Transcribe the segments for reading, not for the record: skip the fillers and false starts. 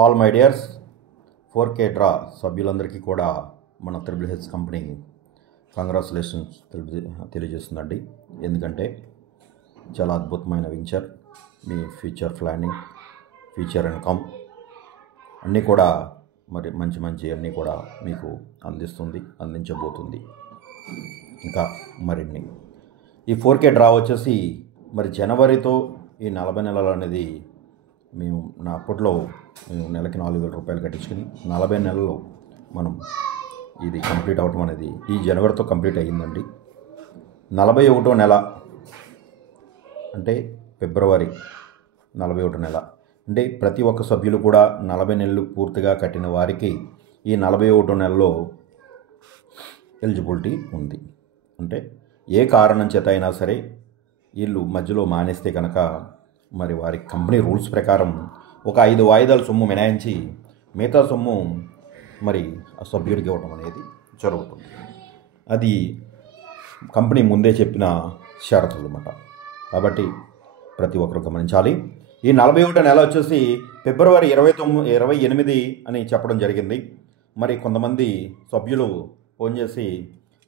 All my dears 4K draw సభ్యులందరికీ కూడా మన త్రిబుల్ హెచ్ కంపెనీ కంగ్రాచులేషన్స్ తెలియజేస్తుందండి. ఎందుకంటే చాలా అద్భుతమైన వెంచర్, మీ ఫ్యూచర్ ప్లానింగ్, ఫ్యూచర్ ఇన్కమ్ అన్నీ కూడా మరి మంచి అన్నీ కూడా మీకు అందించబోతుంది. ఇంకా మరిన్ని ఈ 4K డ్రా వచ్చేసి మరి జనవరితో ఈ 40 నెలలు అనేది మేము అప్పట్లో నెలకి 4,000 రూపాయలు కట్టించుకుని 40 నెలల్లో మనం ఇది కంప్లీట్ అవ్వటం అనేది ఈ జనవరితో కంప్లీట్ అయ్యిందండి. 41వ నెల అంటే ఫిబ్రవరి 41వ నెల అంటే ప్రతి ఒక్క సభ్యులు కూడా 40 నెలలు పూర్తిగా కట్టిన వారికి ఈ 41వ నెలలో ఎలిజిబిలిటీ ఉంది. అంటే ఏ కారణం చేత అయినా సరే వీళ్ళు మధ్యలో మానేస్తే కనుక మరి వారి కంపెనీ రూల్స్ ప్రకారం ఒక 5 వాయిదాల సొమ్ము మినహాయించి మిగతా సొమ్ము మరి ఆ సభ్యుడికి ఇవ్వటం అనేది జరుగుతుంది. అది కంపెనీ ముందే చెప్పిన షరతులు అన్నమాట. కాబట్టి ప్రతి ఒక్కరు గమనించాలి. ఈ 41వ నెల వచ్చేసి ఫిబ్రవరి 28 అని చెప్పడం జరిగింది. మరి కొంతమంది సభ్యులు ఫోన్ చేసి,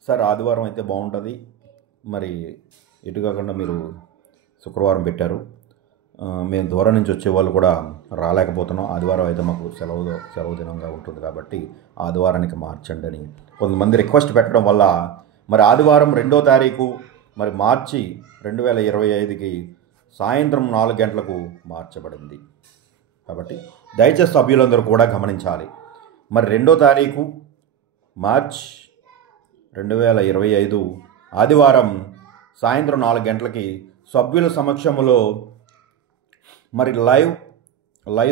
సార్ ఆదివారం అయితే బాగుంటుంది, మరి ఇటు కాకుండా మీరు శుక్రవారం పెట్టారు, మేము దూరం నుంచి వచ్చే వాళ్ళు కూడా రాలేకపోతున్నాం, ఆదివారం అయితే మాకు సెలవు దినంగా ఉంటుంది కాబట్టి ఆదివారానికి మార్చండి అని కొంతమంది రిక్వెస్ట్ పెట్టడం వల్ల మరి ఆదివారం 2వ తారీఖు మరి మార్చి 2025కి సాయంత్రం 4 గంటలకు మార్చబడింది. కాబట్టి దయచేసి సభ్యులందరూ కూడా గమనించాలి. మరి 2వ తారీఖు మార్చ్ 2025 ఆదివారం సాయంత్రం 4 గంటలకి సభ్యుల సమక్షంలో మరి లైవ్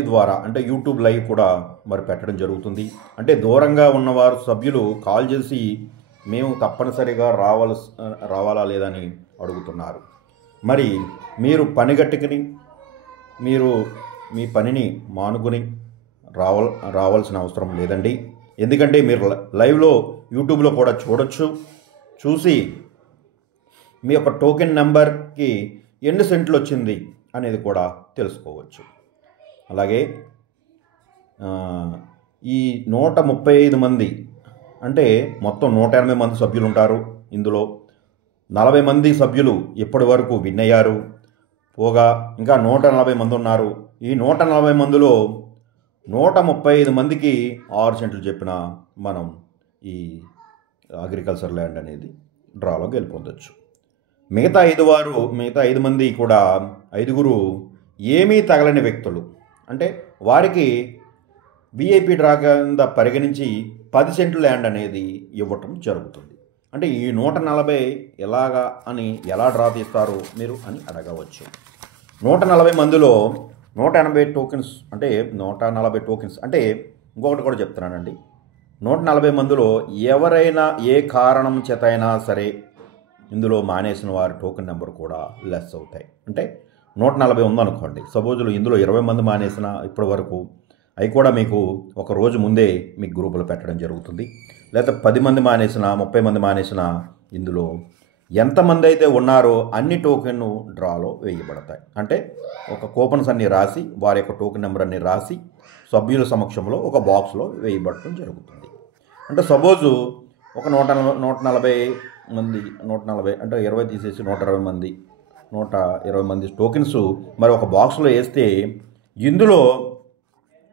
ద్వారా అంటే యూట్యూబ్ లైవ్ కూడా మరి పెట్టడం జరుగుతుంది. అంటే దూరంగా ఉన్నవారు సభ్యులు కాల్ చేసి మేము తప్పనిసరిగా రావాలా లేదని అడుగుతున్నారు. మరి మీరు పనిగట్టుకుని మీరు మీ పనిని మానుకొని రావాల్సిన అవసరం లేదండి. ఎందుకంటే మీరు లైవ్లో యూట్యూబ్లో కూడా చూసి మీ యొక్క టోకెన్ నెంబర్కి ఎన్ని సెంట్లు వచ్చింది అనేది కూడా తెలుసుకోవచ్చు. అలాగే ఈ 135 మంది అంటే మొత్తం 180 మంది సభ్యులు ఉంటారు. ఇందులో 40 మంది సభ్యులు ఇప్పటి వరకు విన్ అయ్యారు. పోగా ఇంకా 140 మంది ఉన్నారు. ఈ 140 మందిలో 135 మందికి 6 సెంట్లు చెప్పిన మనం ఈ అగ్రికల్చర్ ల్యాండ్ అనేది డ్రాలో గెలుపొందొచ్చు. మిగతా 5 మంది కూడా 5గురు ఏమీ తగలని వ్యక్తులు, అంటే వారికి విఐపి డ్రా కింద పరిగణించి 10 సెంట్లు ల్యాండ్ అనేది ఇవ్వటం జరుగుతుంది. అంటే ఈ 140 ఎలాగా అని ఎలా డ్రా తీస్తారు మీరు అని అడగవచ్చు. 140 మందిలో 180 టోకెన్స్ అంటే 140 టోకెన్స్ అంటే ఇంకొకటి కూడా చెప్తున్నానండి. 140 మందిలో ఎవరైనా ఏ కారణం చేత అయినా సరే ఇందులో మానేసిన వారి టోకెన్ నెంబర్ కూడా లెస్ అవుతాయి. అంటే 140 ఉందనుకోండి, సపోజులు ఇందులో 20 మంది మానేసిన ఇప్పటి వరకు అవి కూడా మీకు ఒక రోజు ముందే మీకు గ్రూపులు పెట్టడం జరుగుతుంది. లేదా 10 మంది మానేసిన 30 మంది మానేసిన ఇందులో ఎంతమంది అయితే ఉన్నారో అన్ని టోకెన్ డ్రాలో వేయబడతాయి. అంటే ఒక కూపన్స్ అన్ని రాసి వారి యొక్క టోకెన్ నెంబర్ అన్ని రాసి సభ్యుల సమక్షంలో ఒక బాక్స్లో వేయబడటం జరుగుతుంది. అంటే సపోజు ఒక 140 మంది 140 అంటే 20 తీసేసి 120 మంది టోకెన్స్ మరి ఒక బాక్స్లో వేస్తే ఇందులో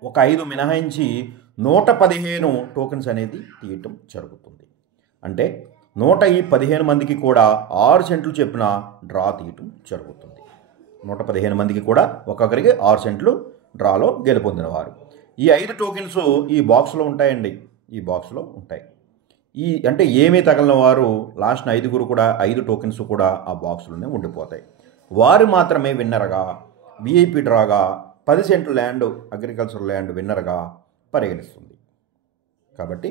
ఒక 5 మినహాయించి 115 టోకెన్స్ అనేది తీయటం జరుగుతుంది. అంటే 115 మందికి కూడా 6 సెంట్లు చెప్పిన డ్రా తీయటం జరుగుతుంది. 115 మందికి కూడా ఒక్కొక్కరికి 6 సెంట్లు డ్రాలో గెలుపొందిన వారు. ఈ 5 టోకెన్స్ ఈ బాక్స్లో ఉంటాయండి. ఈ బాక్స్లో ఉంటాయి. అంటే ఏమీ తగలిన వారు లాస్ట్ 5గురు కూడా 5 టోకెన్స్ కూడా ఆ బాక్స్లోనే ఉండిపోతాయి. వారు మాత్రమే విన్నర్గా విఐపి డ్రాగా 10 సెంట్లు ల్యాండ్ అగ్రికల్చర్ ల్యాండ్ విన్నర్గా పరిగణిస్తుంది. కాబట్టి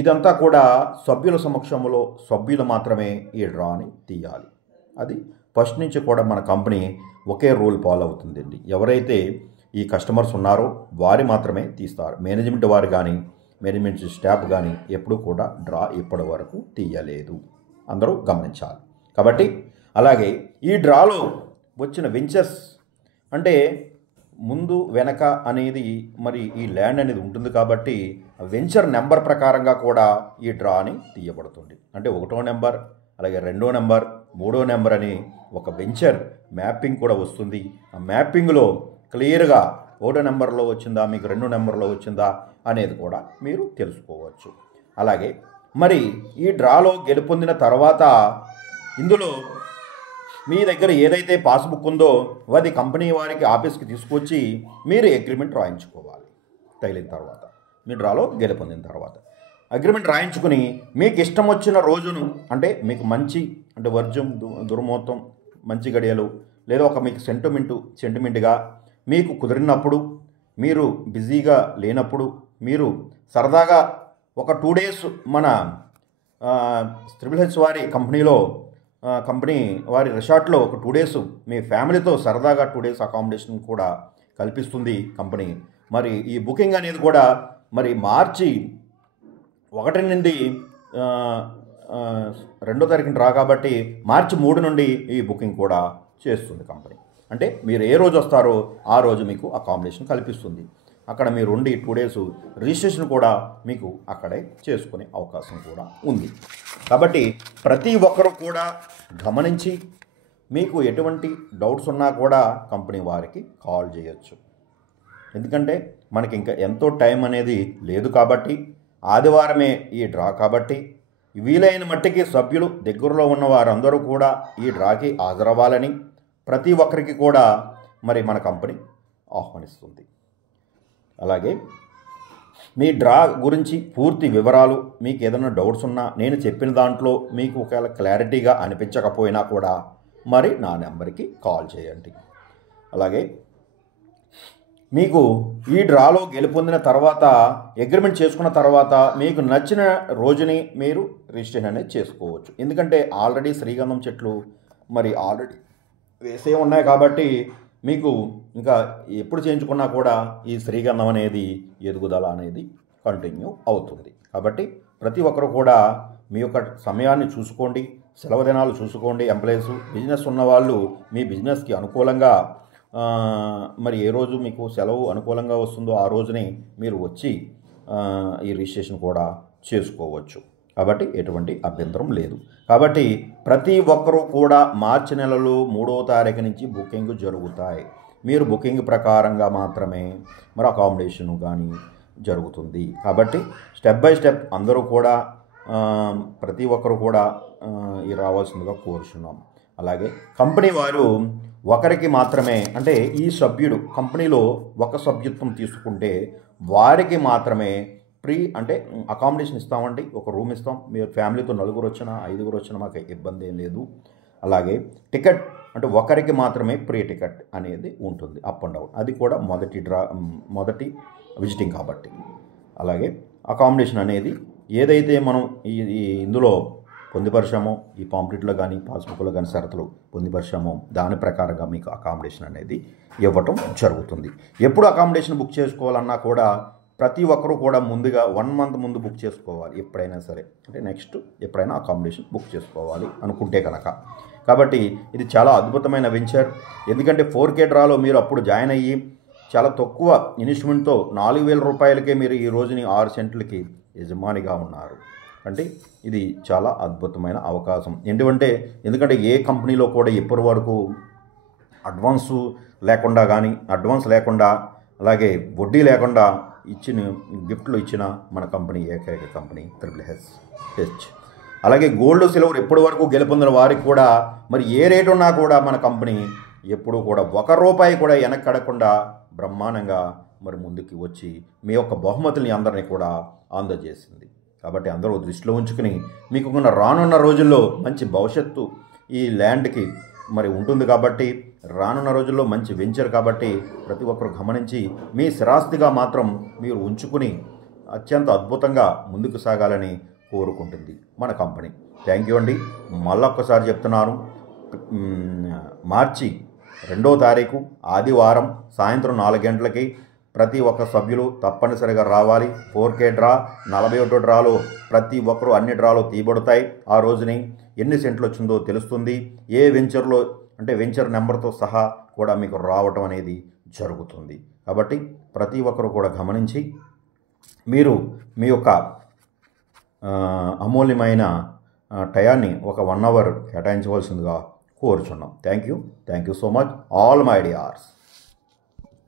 ఇదంతా కూడా సభ్యుల సమక్షంలో సభ్యులు మాత్రమే ఈ డ్రాని తీయాలి. అది ఫస్ట్ నుంచి కూడా మన కంపెనీ ఒకే రూల్ ఫాలో అవుతుందండి. ఎవరైతే ఈ కస్టమర్స్ ఉన్నారో వారి మాత్రమే తీస్తారు. మేనేజ్మెంట్ వారు కానీ మేనేజ్మెంట్ స్టాఫ్ కానీ ఎప్పుడు కూడా డ్రా ఇప్పటి వరకు తీయలేదు. అందరూ గమనించాలి. కాబట్టి అలాగే ఈ డ్రాలో వచ్చిన వెంచర్స్ అంటే ముందు వెనక అనేది మరి ఈ ల్యాండ్ అనేది ఉంటుంది కాబట్టి వెంచర్ నెంబర్ ప్రకారంగా కూడా ఈ డ్రాని తీయబడుతుంది. అంటే 1వ నెంబర్, అలాగే 2వ నెంబర్, 3వ నెంబర్ అని ఒక వెంచర్ మ్యాపింగ్ కూడా వస్తుంది. ఆ మ్యాపింగ్లో క్లియర్గా 1వ నెంబర్లో వచ్చిందా, మీకు 2వ నెంబర్లో వచ్చిందా అనేది కూడా మీరు తెలుసుకోవచ్చు. అలాగే మరి ఈ డ్రాలో గెలుపొందిన తర్వాత ఇందులో మీ దగ్గర ఏదైతే పాస్బుక్ ఉందో అది కంపెనీ వారికి ఆఫీస్కి తీసుకొచ్చి మీరు అగ్రిమెంట్ రాయించుకోవాలి. తగిలిన తర్వాత మీ డ్రాలో గెలుపొందిన తర్వాత అగ్రిమెంట్ రాయించుకుని మీకు ఇష్టం వచ్చిన రోజును, అంటే మీకు మంచి అంటే వర్జం దుర్మూర్తం మంచి గడియలు లేదా ఒక మీకు సెంటిమెంట్గా మీకు కుదిరినప్పుడు, మీరు బిజీగా లేనప్పుడు, మీరు సరదాగా ఒక 2 డేస్ మన త్రిబుల్ హెచ్ వారి కంపెనీ వారి రిసార్ట్లో ఒక 2 డేస్ మీ ఫ్యామిలీతో సరదాగా 2 డేస్ అకామిడేషన్ కూడా కల్పిస్తుంది కంపెనీ. మరి ఈ బుకింగ్ అనేది కూడా మరి మార్చి 1 నుండి 2వ తారీఖున రా కాబట్టి మార్చి 3 నుండి ఈ బుకింగ్ కూడా చేస్తుంది కంపెనీ. అంటే మీరు ఏ రోజు వస్తారో ఆ రోజు మీకు అకామిడేషన్ కల్పిస్తుంది. అక్కడ మీరు ఉండి 2 డేస్ రిజిస్ట్రేషన్ కూడా మీకు అక్కడే చేసుకునే అవకాశం కూడా ఉంది. కాబట్టి ప్రతి ఒక్కరూ కూడా గమనించి మీకు ఎటువంటి డౌట్స్ ఉన్నా కూడా కంపెనీ వారికి కాల్ చేయొచ్చు. ఎందుకంటే మనకి ఇంకా ఎంతో టైం అనేది లేదు కాబట్టి, ఆదివారమే ఈ డ్రా కాబట్టి వీలైన మట్టికి సభ్యులు దగ్గరలో ఉన్న వారందరూ కూడా ఈ డ్రాకి హాజరవ్వాలని ప్రతి ఒక్కరికి కూడా మరి మన కంపెనీ ఆహ్వానిస్తుంది. అలాగే మీ డ్రా గురించి పూర్తి వివరాలు, మీకు ఏదైనా డౌట్స్ ఉన్నా, నేను చెప్పిన దాంట్లో మీకు ఒకవేళ క్లారిటీగా అనిపించకపోయినా కూడా మరి నా నెంబర్కి కాల్ చేయండి. అలాగే మీకు ఈ డ్రాలో గెలుపొందిన తర్వాత అగ్రిమెంట్ చేసుకున్న తర్వాత మీకు నచ్చిన రోజుని మీరు రిజిస్ట్రేషన్ అనేది చేసుకోవచ్చు. ఎందుకంటే ఆల్రెడీ శ్రీగంధం చెట్లు మరి ఆల్రెడీ వేసే ఉన్నాయి కాబట్టి మీకు ఇంకా ఎప్పుడు చేయించుకున్నా కూడా ఈ శ్రీగంధం అనేది ఎదుగుదల అనేది కంటిన్యూ అవుతుంది. కాబట్టి ప్రతి ఒక్కరు కూడా మీ యొక్క సమయాన్ని చూసుకోండి, సెలవు దినాలు చూసుకోండి. ఎంప్లాయీస్ బిజినెస్ ఉన్నవాళ్ళు మీ బిజినెస్కి అనుకూలంగా మరి ఏ రోజు మీకు సెలవు అనుకూలంగా వస్తుందో ఆ రోజునే మీరు వచ్చి ఈ రిజిస్ట్రేషన్ కూడా చేసుకోవచ్చు. కాబట్టి ఎటువంటి అభ్యంతరం లేదు. కాబట్టి ప్రతి ఒక్కరూ కూడా మార్చి నెలలో 3వ తారీఖు నుంచి బుకింగ్ జరుగుతాయి. మీరు బుకింగ్ ప్రకారంగా మాత్రమే మరి అకామిడేషన్ కానీ జరుగుతుంది. కాబట్టి స్టెప్ బై స్టెప్ అందరూ కూడా ప్రతి ఒక్కరు కూడా రావాల్సిందిగా కోరుచున్నాం. అలాగే కంపెనీ వారు ఒకరికి మాత్రమే, అంటే ఈ సభ్యుడు కంపెనీలో ఒక సభ్యత్వం తీసుకుంటే వారికి మాత్రమే అంటే అకామిడేషన్ ఇస్తామండి. ఒక రూమ్ ఇస్తాం. మీరు ఫ్యామిలీతో 4 వచ్చినా 5 వచ్చినా మాకు ఇబ్బంది ఏం లేదు. అలాగే టికెట్ అంటే ఒకరికి మాత్రమే ఫ్రీ టికెట్ అనేది ఉంటుంది, అప్ అండ్ డౌన్. అది కూడా మొదటి విజిటింగ్ కాబట్టి. అలాగే అకామిడేషన్ అనేది ఏదైతే మనం ఇందులో పొందుపరిచామో, ఈ పాంప్లెట్లో కానీ పాస్బుక్లో కానీ షరతులు పొందుపరిచామో దాని ప్రకారంగా మీకు అకామిడేషన్ అనేది ఇవ్వటం జరుగుతుంది. ఎప్పుడు అకామిడేషన్ బుక్ చేసుకోవాలన్నా కూడా ప్రతి ఒక్కరూ కూడా ముందుగా 1 మంత్ ముందు బుక్ చేసుకోవాలి. ఎప్పుడైనా సరే, అంటే నెక్స్ట్ ఎప్పుడైనా అకామిడేషన్ బుక్ చేసుకోవాలి అనుకుంటే కనుక. కాబట్టి ఇది చాలా అద్భుతమైన వెంచర్. ఎందుకంటే 4K డ్రాలో మీరు అప్పుడు జాయిన్ అయ్యి చాలా తక్కువ ఇన్వెస్ట్మెంట్తో 4,000 రూపాయలకే మీరు ఈ రోజుని 6 సెంట్లకి యజమానిగా ఉన్నారు. అంటే ఇది చాలా అద్భుతమైన అవకాశం. ఎందుకంటే ఏ కంపెనీలో కూడా ఇప్పటి వరకు అడ్వాన్స్ లేకుండా అలాగే వడ్డీ లేకుండా గిఫ్ట్లు ఇచ్చిన మన కంపెనీ ఏకైక కంపెనీ త్రిబుల్ హెచ్. అలాగే గోల్డ్ సిల్వర్ ఎప్పటి వరకు గెలుపొందిన వారికి కూడా మరి ఏ రేటు ఉన్నా కూడా మన కంపెనీ ఎప్పుడూ కూడా ₹1 కూడా వెనక్కడకుండా బ్రహ్మాండంగా మరి ముందుకు వచ్చి మీ యొక్క బహుమతుల్ని అందరినీ కూడా అందజేసింది. కాబట్టి అందరూ దృష్టిలో ఉంచుకుని మీకు రానున్న రోజుల్లో మంచి భవిష్యత్తు ఈ ల్యాండ్కి మరి ఉంటుంది. కాబట్టి రానున్న రోజుల్లో మంచి వెంచర్ కాబట్టి ప్రతి ఒక్కరు గమనించి మీ స్థిరాస్తిగా మాత్రం మీరు ఉంచుకుని అత్యంత అద్భుతంగా ముందుకు సాగాలని కోరుకుంటుంది మన కంపెనీ. థ్యాంక్ యూ అండి. మళ్ళొక్కసారి చెప్తున్నాను, మార్చి 2వ తారీఖు ఆదివారం సాయంత్రం 4 గంటలకి ప్రతి ఒక్క సభ్యులు తప్పనిసరిగా రావాలి. 4K డ్రా 41 డ్రాలో ప్రతి ఒక్కరూ అన్ని డ్రాలో తీయబడతాయి. ఆ రోజుని ఎన్ని సెంట్లు వచ్చిందో తెలుస్తుంది. ఏ వెంచర్లో అంటే వెంచర్ నెంబర్తో సహా కూడా మీకు రావటం అనేది జరుగుతుంది. కాబట్టి ప్రతి ఒక్కరు కూడా గమనించి మీరు మీ యొక్క అమూల్యమైన టయాన్ని ఒక 1 అవర్ కేటాయించవలసిందిగా కోరుచున్నాం. Thank you so much all my dears.